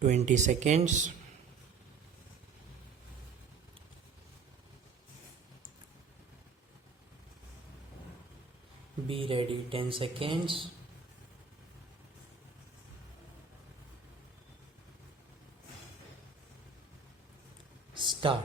20 seconds. Be ready. 10 seconds. Start.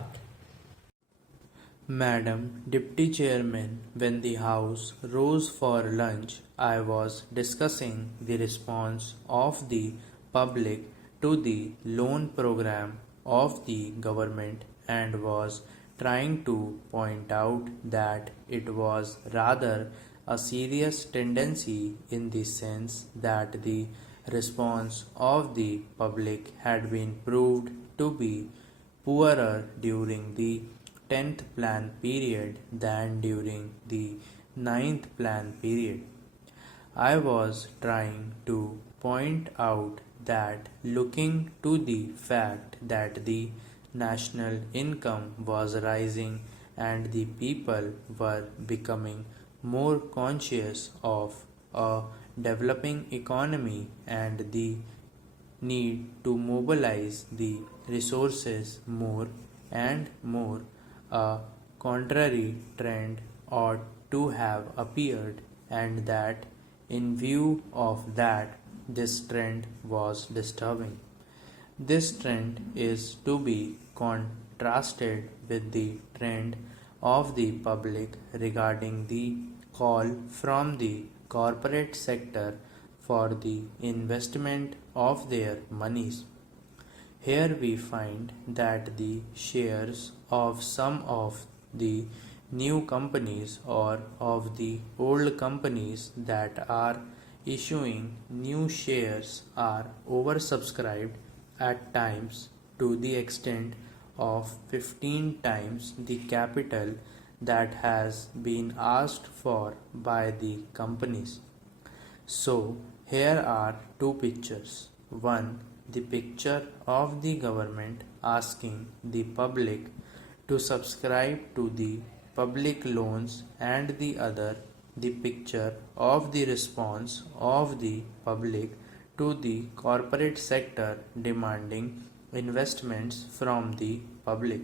Madam Deputy Chairman, when the House rose for lunch, I was discussing the response of the public to the loan program of the government and was trying to point out that it was rather a serious tendency in the sense that the response of the public had been proved to be poorer during the 10th plan period than during the 9th plan period. I was trying to point out that looking to the fact that the national income was rising and the people were becoming more conscious of a developing economy and the need to mobilize the resources more and more, a contrary trend ought to have appeared, and that, in view of that, this trend was disturbing. This trend is to be contrasted with the trend of the public regarding the call from the corporate sector for the investment of their monies. Here we find that the shares of some of the new companies or of the old companies that are issuing new shares are oversubscribed at times to the extent of 15 times the capital that has been asked for by the companies. So, here are two pictures. One, the picture of the government asking the public to subscribe to the public loans, and the other, the picture of the response of the public to the corporate sector demanding investments from the public.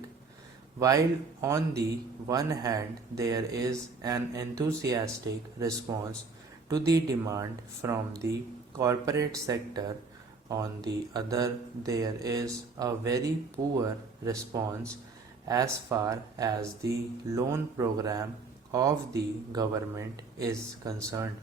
While on the one hand there is an enthusiastic response to the demand from the corporate sector, on the other there is a very poor response as far as the loan program of the government is concerned.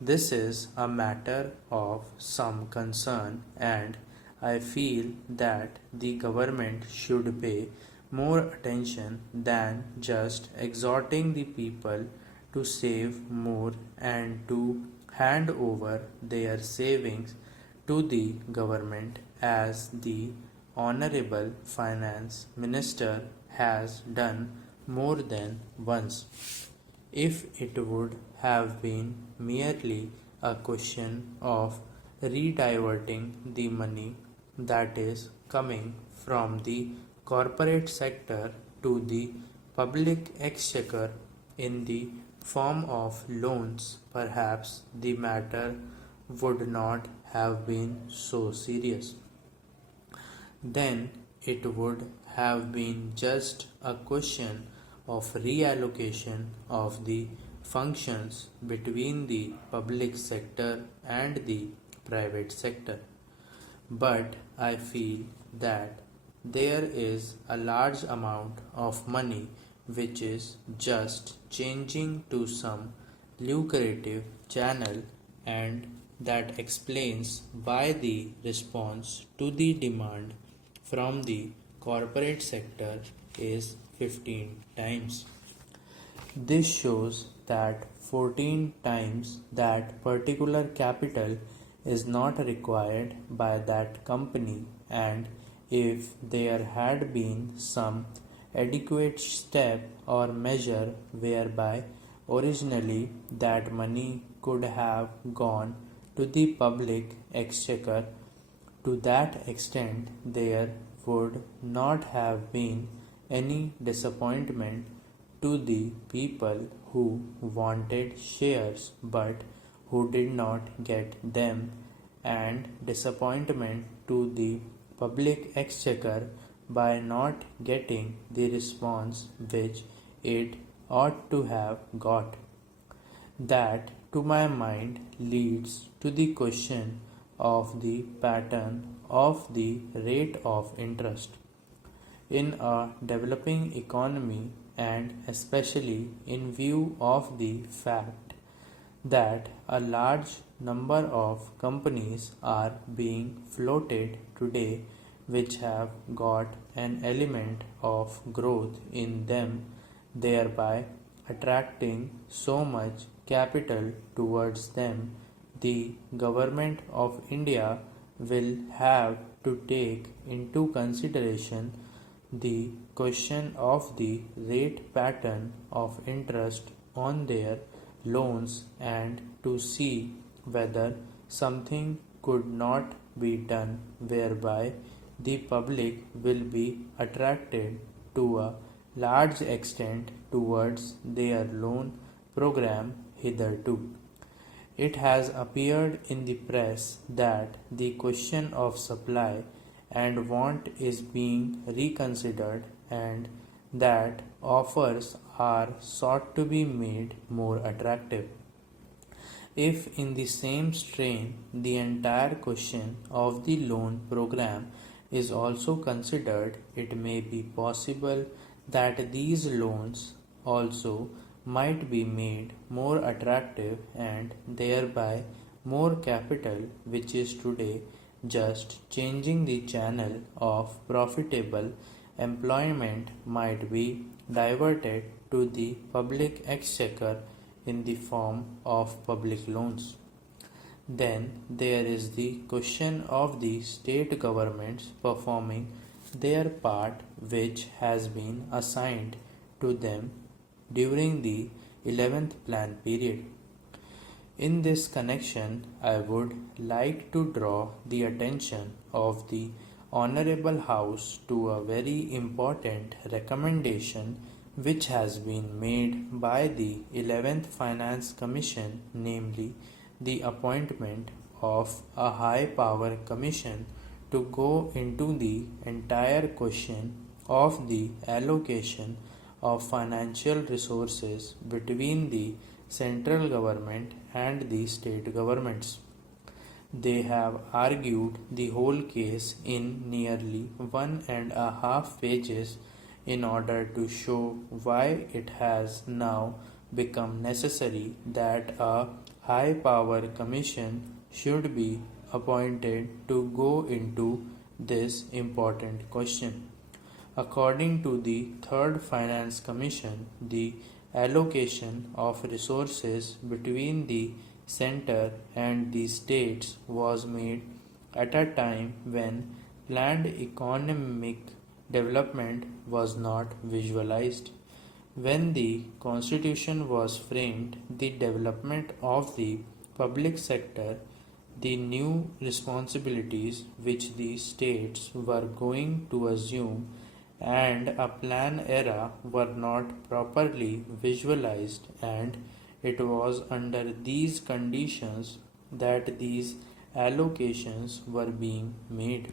This is a matter of some concern, and I feel that the government should pay more attention than just exhorting the people to save more and to hand over their savings to the government, as the Honorable Finance Minister has done more than once. If it would have been merely a question of rediverting the money that is coming from the corporate sector to the public exchequer in the form of loans, perhaps the matter would not have been so serious. Then it would have been just a question of reallocation of the functions between the public sector and the private sector. But I feel that there is a large amount of money which is just changing to some lucrative channel, and that explains why the response to the demand from the corporate sector is 15 times. This shows that 14 times that particular capital is not required by that company, and if there had been some adequate step or measure whereby originally that money could have gone to the public exchequer, to that extent there would not have been any disappointment to the people who wanted shares but who did not get them, and disappointment to the public exchequer by not getting the response which it ought to have got. That, to my mind, leads to the question of the pattern of the rate of interest. In a developing economy, and especially in view of the fact that a large number of companies are being floated today which have got an element of growth in them, thereby attracting so much capital towards them, the Government of India will have to take into consideration the question of the rate pattern of interest on their loans and to see whether something could not be done whereby the public will be attracted to a large extent towards their loan program hitherto. It has appeared in the press that the question of supply and want is being reconsidered and that offers are sought to be made more attractive. If in the same strain the entire question of the loan program is also considered, it may be possible that these loans also might be made more attractive and thereby more capital, which is today just changing the channel of profitable employment, might be diverted to the public exchequer in the form of public loans. Then there is the question of the state governments performing their part which has been assigned to them during the 11th plan period. In this connection, I would like to draw the attention of the Honorable House to a very important recommendation which has been made by the 11th Finance Commission, namely the appointment of a high power commission to go into the entire question of the allocation of financial resources between the central government and the state governments. They have argued the whole case in nearly 1.5 pages in order to show why it has now become necessary that a high power commission should be appointed to go into this important question. According to the Third Finance Commission, the allocation of resources between the center and the states was made at a time when planned economic development was not visualized. When the constitution was framed, the development of the public sector, the new responsibilities which the states were going to assume, and a plan era were not properly visualized, and it was under these conditions that these allocations were being made.